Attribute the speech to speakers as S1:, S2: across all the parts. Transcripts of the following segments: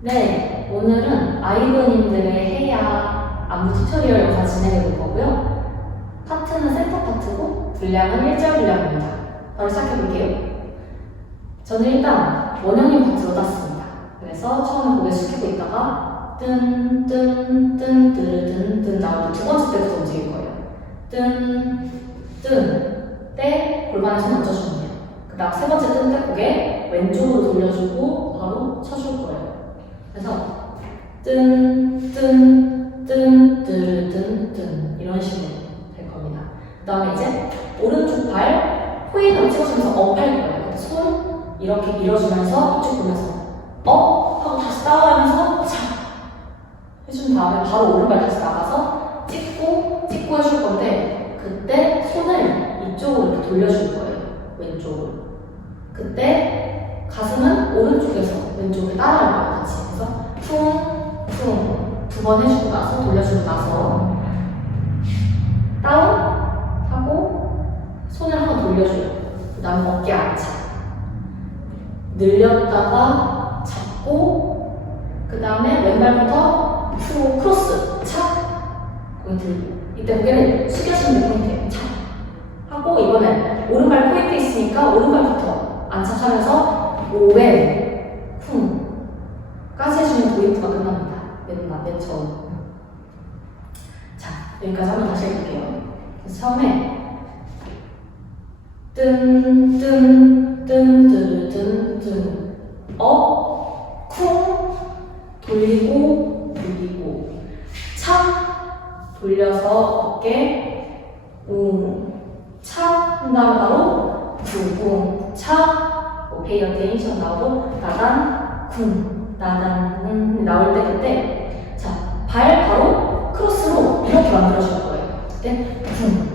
S1: 네, 오늘은 아이브님들의 해야 안무 튜토리얼 영상 진행해 볼 거고요. 파트는 센터 파트고 분량은 1절 분량입니다. 바로 시작해 볼게요. 저는 일단 원영님 파트로 땄습니다. 그래서 처음에 고개 숙이고 있다가 뜬, 뜬, 뜬, 뜨르, 뜬, 때두 번째 때부터 움직일 거예요. 뜬, 뜬, 때 골반에 손 얹어주면 돼요. 그 다음 세 번째 뜬 때 고개 왼쪽으로 돌려주고 바로 거예요. 그래서 뜬, 뜬, 뜬, 뜨르, 뜬, 뜬 이런 식으로 될 겁니다. 그 다음에 이제 오른쪽 발 포인트로 찍어주면서 업할 거예요. 근데 손 이렇게 밀어주면서 이쪽 보면서 업 하고 다시 다운하면서 차 해준 다음에 바로 오른발 다시 나가서 찍고 찍고 해줄 건데 그때 손을 이쪽으로 이렇게 돌려줄 거예요. 왼쪽으로. 그때 가슴은 오른쪽에서 따라갈 거예요. 같이. 그래서 퉁, 퉁. 두 번 해주고 나서 돌려주고 나서 다운 하고 손을 한번 돌려줘요. 그 다음에 어깨 안차. 늘렸다가 잡고 그 다음에 왼발부터 프로 크로스 착 거기 들고 이때 고개를 숙여주는 게 포인트예요. 착 하고 이번엔 오른발 포인트 있으니까 오른발부터 안착하면서 오왼 쿵까지 해주면 포인트가 끝납니다. 처음. 자 여기까지 한번 다시 해볼게요. 처음에 뜬, 뜬, 뜬, 뜬, 뜬, 뜬, 업, 쿵, 돌리고, 돌리고, 착, 돌려서 어깨, 웅, 착, 한 다음에 바로 쿵, 착, 뭐 페이 어테인션 나오고, 나단, 쿵, 나단, 쿵, 나올 때 그때, 자, 발 바로 크로스로 이렇게 만들어줄 거예요. 그때, 쿵,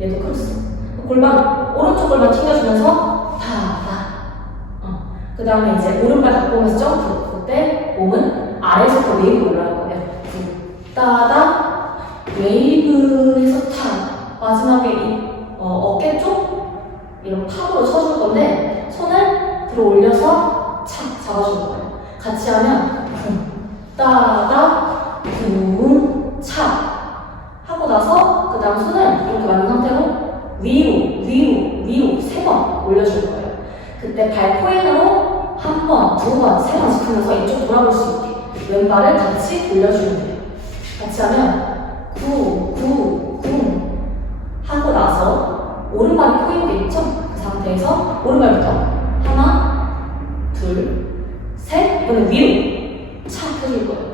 S1: 얘도 크로스. 골반 오른쪽 골반 튕겨주면서 다다. 어. 그 다음에 이제 오른발 갖고 오면서 점프. 그때 몸은 아래에서부터 웨이브 올라갈 거예요. 굿, 따다. 웨이브에서 타. 마지막에 이 어, 어깨 쪽 이런 팝으로 쳐줄 건데 손을 들어 올려서 착 잡아주는 거예요. 같이 하면 쿵 따다 쿵착 하고 나서 그 다음 손을 이렇게 만든 상태로 위로, 위로, 위로 세 번 올려줄 거예요. 그때 발 포인으로 한 번, 두 번, 세 번씩 하면서 이쪽 돌아볼 수 있게 왼발을 같이 돌려주면 돼요. 같이 하면 구, 구, 구 하고 나서 오른발이 포인트 있죠? 그 상태에서 오른발부터 하나, 둘, 셋 이번엔 위로 착 해줄 거예요.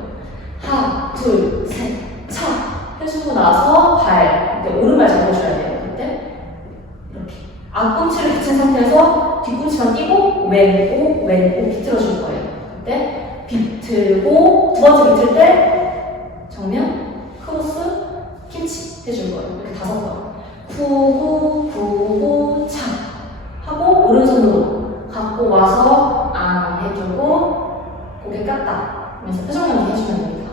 S1: 하나, 둘, 셋, 착 해주고 나서 발 이때 오른발 잡아줘야 돼요. 그때 이렇게 앞꿈치를 붙인 상태에서 뒤꿈치만 끼고 왼오 왼오 비틀어줄 거예요. 그때 비틀고 두 번째 비틀 때 정면 크로스 김치 해줄 거예요. 이렇게 다섯 번 푸고 푸고 차 하고 오른손으로 갖고 와서 안 해주고 고개 깠다 하면서 표정 연기 해주면 됩니다.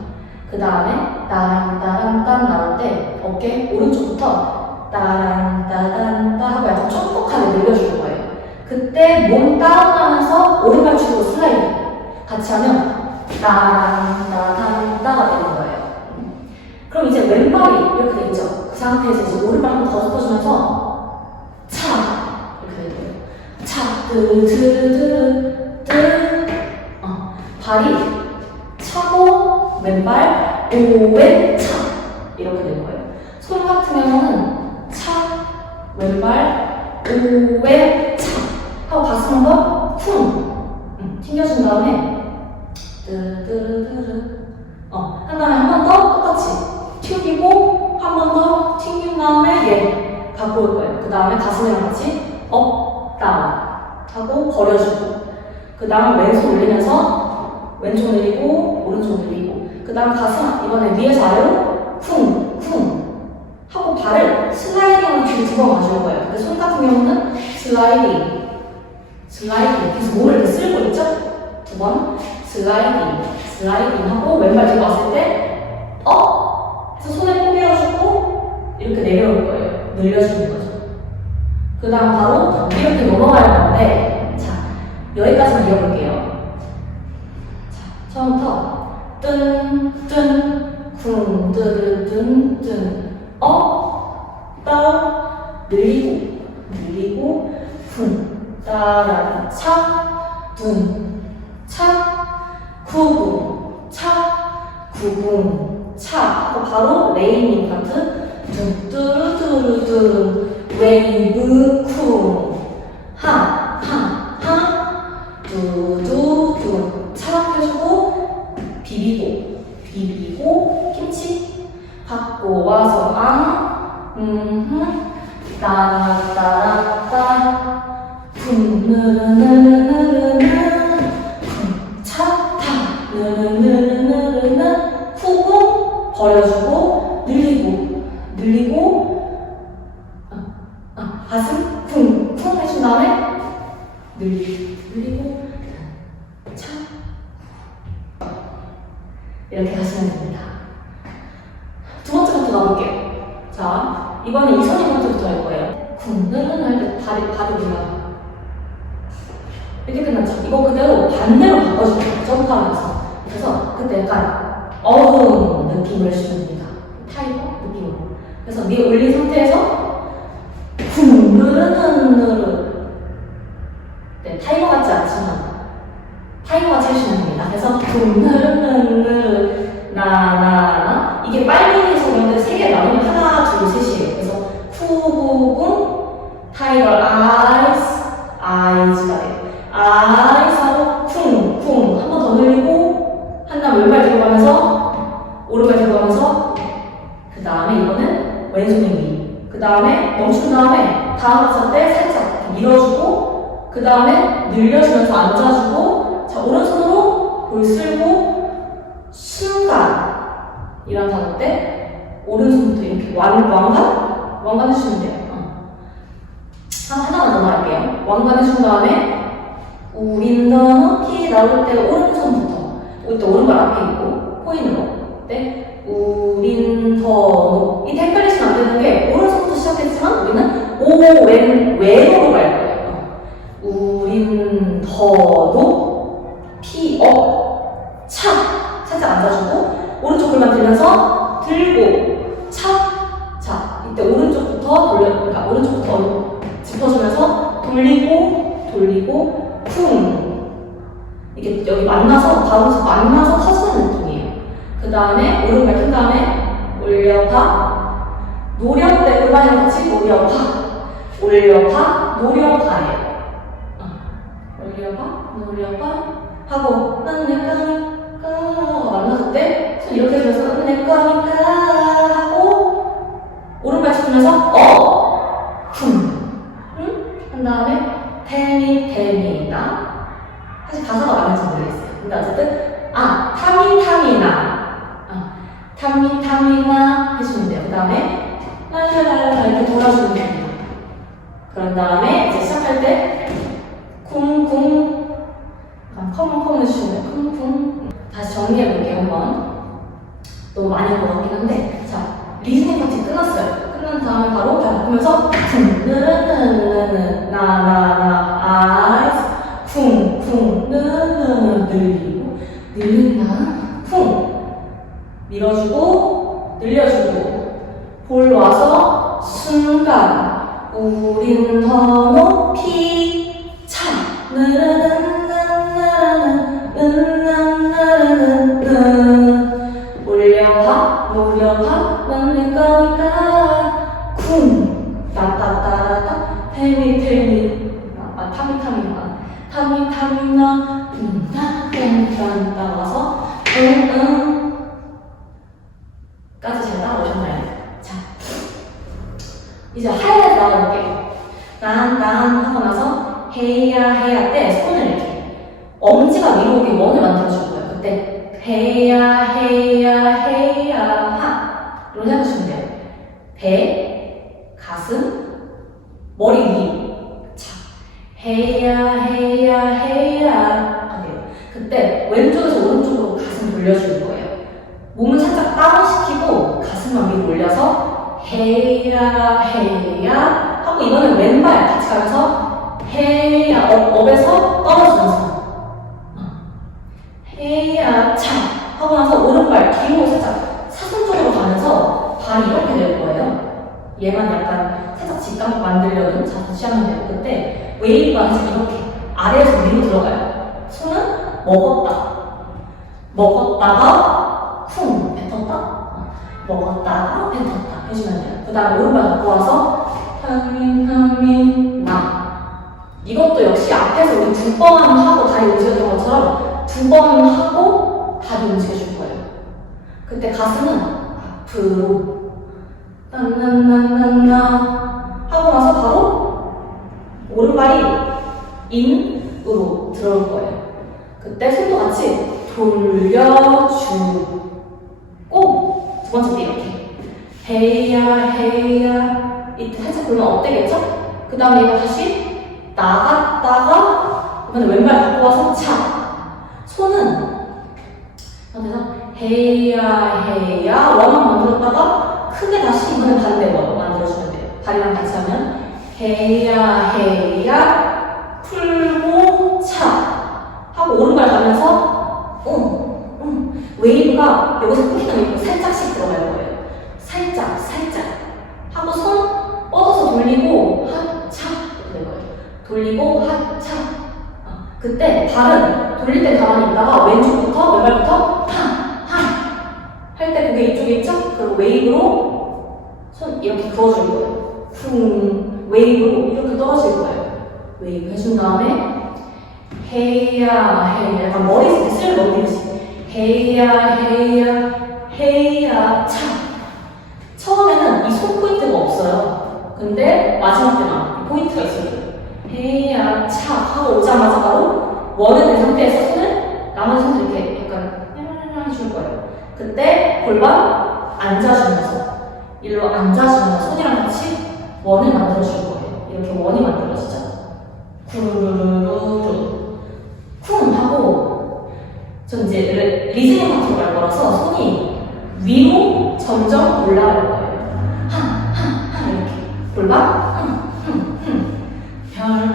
S1: 그 다음에 따란 따란 딴 나올 때 어깨 오른쪽부터 따란 따단 따 하고 약간 촉촉하게 늘려줄 거예요. 그때 몸 다운하면서 오른발 축으로 슬라이드 같이 하면 따란 따단 따가 되는 거예요. 그럼 이제 왼발이 이렇게 돼 있죠. 그 상태에서 이제 오른발 한번 더 섞어주면서 차 이렇게 되는 거예요. 차 뜨르르르 뜨 어, 발이 차고 왼발 오왼 차 이렇게 될 거예요. 손 같은 경우는 차 왼발 오왼 차 하고 가슴 한번? 쿵. 음, 튕겨준 다음에 뜨르르르. 어 한 다음에 한 번 더 똑같이 튀기고 한 번 더 튕긴 다음에 얘 갖고 올 거예요. 그 다음에 가슴이랑 같이 업 다운 하고 버려주고. 그 다음에 왼손 올리면서 왼쪽 늘리고 오른쪽 늘리고. 그 다음 가슴 이번에 위에서 아래로 쿵 쿵 하고 발을 슬라이딩으로 두번 가줄 거예요. 근데 손 같은 경우는 슬라이딩 슬라이딩. 그래서 몸을 이렇게 쓸고 있죠? 두 번. 슬라이딩. 슬라이딩 하고 왼발 뒤로 왔을 때 업! 해서 손을 포개어주고 이렇게 내려올 거예요. 늘려주는 거죠. 그 다음 바로 이렇게 넘어갈 건데 자 여기까지만 이어볼게요. 자, 처음부터 뜬뜬 쿵뜨르뜬뜬. 업 다운 늘리고 늘리고 쿵 따라 차 둔 차 구궁 차 구궁 차. 바로 레이닝 파트. 뚜루뚜루뚜루 웨이브 쿵하하하 차타. 느르느르느르느 후고 버려주고 이렇게 끝났죠? 이거 그대로 반대로 바꿔주면 돼요. 점프하면서. 그래서 그때 약간 어음 느낌을 주면 됩니다. 타이거 느낌으로. 그래서 위에 올린 상태에서 쿵느르느르 네, 타이거 같지 않지만 타이거 같이 해주시면 됩니다. 그래서 쿵느르느르 나나나 이게 빨리 해서 그런데 세 개 나누면 하나 둘 셋이에요. 그래서 후구궁 완, 왕관? 왕관 해주시면 돼요. 어. 한, 하나만 더 말할게요. 왕관 해준 다음에 우린 더 높이 나올 때 오른손부터 이때 오른발 앞에 있고 코인으로 때 우린 더 높- 이때 헷갈리시면 안 되는 게 오른손부터 시작했지만 우리는 오 왼 외로로 갈 거예요. 어. 우린 더 높이 업 차. 살짝 앉아주고 오른쪽 골만 들면서 들고 돌리고 돌리고 쿵. 이게 여기 만나서 바로 만나서 터지는 느낌이에요. 그 다음에 오른 발 큰 다음에 올려봐. 노려 때 골반이랑 같이 노려봐. 올려봐. 노려봐예요. 어. 올려봐. 노려봐. 하고 난 내꺼니까 만났을 때 손 이렇게 해주면서 난 내꺼니까 하고 오른발 짚으면서 어! 쿵! 응? 한 다음에 테니 테니나 사실 가사가 맞는지 모르겠어요 근데 어쨌든 아 타미 타미나 아, 타미 타미나 해주면 돼요 그 다음에 랄랄랄라 이렇게 돌아주면 됩니다 그런 다음에 이제 시작할 때 쿵쿵 약간 컴컴 해주시면 돼요. 쿵쿵. 다시 정리해볼게요, 한번. 너무 많이 한것 같긴 한데. 자, 리스닝 파트 끝났어요. 끝난 다음에 바로 발 바꾸면서 쿵, 느느느느, 나나나, 아이스, 쿵, 쿵, 느느느, 늘리고, 늘린다, 쿵. 밀어주고, 늘려주고, 볼 와서, 순간, 우린 더 까지 잘 따라오셨나요? 자 이제 하이라이트 나와볼게요 딴딴 하고 나서 해야 해야 때 손을 이렇게 엄지가 위로 오게 원을 만들어줄 거예요. 그때 해야 해야 해야 하 이렇게 해주시면 돼요. 배, 가슴, 머리 위. 자, 해야 해야 하게요. 그때 왼쪽에서 오른쪽으로 가슴 돌려줄 거예요. 몸을 살짝 다운시키고 가슴만 위로 올려서 해야 해야 하고 이번엔 왼발 같이 가면서 해야 업, 업에서 떨어지면서 어. 헤이야 차 하고 나서 오른발 뒤로 살짝 사선 쪽으로 가면서 발이 이렇게 될 거예요. 얘만 약간 살짝 직각 만들려는 자 다시 하면 돼요. 그때 웨이브가 이렇게 아래에서 위로 들어가요. 손은 먹었다. 먹었다가. 먹었다가 뱉었다 해주면 돼요. 그 다음에 오른발 갖고 와서 타민 타민 나 이것도 역시 앞에서 우리 두 번 하고 다리 움직였던 것처럼 두 번 하고 다리 움직여줄 거예요. 그때 가슴은 앞으로 나나나나나 하고 나서 바로 오른발이 인으로 들어올 거예요. 그때 손도 같이 돌려주고 두 번째 때 이렇게 헤이야 헤이야. 이때 살짝 보면 어때겠죠? 그 다음에 얘가 다시 나갔다가 이번에 왼발 갖고 와서 차. 손은 그래서? 헤이야 헤이야. 원만 만들었다가 크게 다시 이번에 반대 그리고 웨이브로 손 이렇게 그어줄 거예요. 쿵 웨이브로 이렇게 떨어질 거예요. 웨이브 해준 다음에 헤이야 헤이야 약간 머리 빗을 넘기듯이 헤이야 헤이야 헤이야 차. 처음에는 이 손 포인트가 없어요. 근데 마지막 때만 포인트가 있어요. 헤이야 차 하고 오자마자 바로 원을 된 상태에서 손을 남은 손을 이렇게 약간 냐냐냐 해줄 거예요. 그때 골반 앉아주면서 일로 앉아주면서 손이랑 같이 원을 만들어줄 거예요. 이렇게 원이 만들어지죠. 구르르르르 쿵 하고 전 이제 리- 리즈닝 같은 걸 거라서 손이 위로 점점 올라갈 거예요. 한한한 이렇게. 골반 별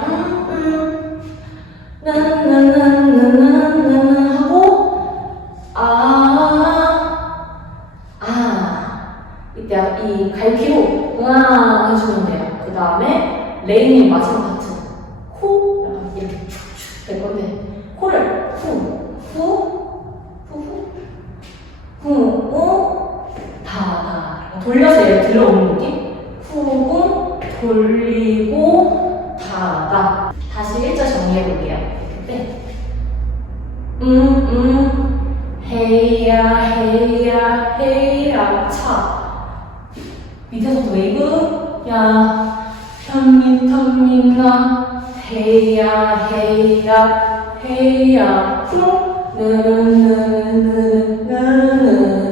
S1: 느낌? 후고, 돌리고, 닫아. 다시 일자 정리해 볼게요. 그때. 음, 음, 헤이야, 헤이야, 헤이야, 차. 밑에서도 웨이브, 야, 현민, 현민아, 헤이야, 헤이야, 헤이야, 쿵, 나나나나나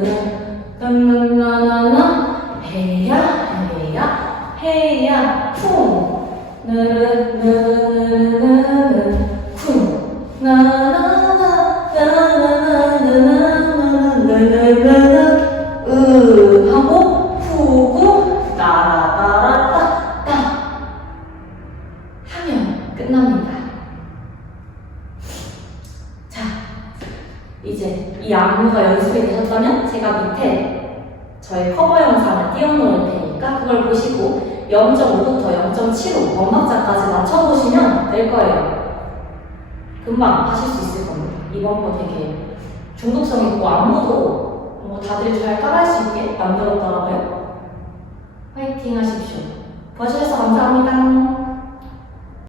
S1: 이제 이 안무가 연습이 되셨다면 제가 밑에 저희 커버 영상을 띄워놓을 테니까 그걸 보시고 0.5부터 0.75 원박자까지 맞춰보시면 될 거예요. 금방 하실 수 있을 겁니다. 이번 거 되게 중독성 있고 안무도 뭐 다들 잘 따라할 수 있게 만들었더라고요. 화이팅 하십시오. 봐주셔서 감사합니다.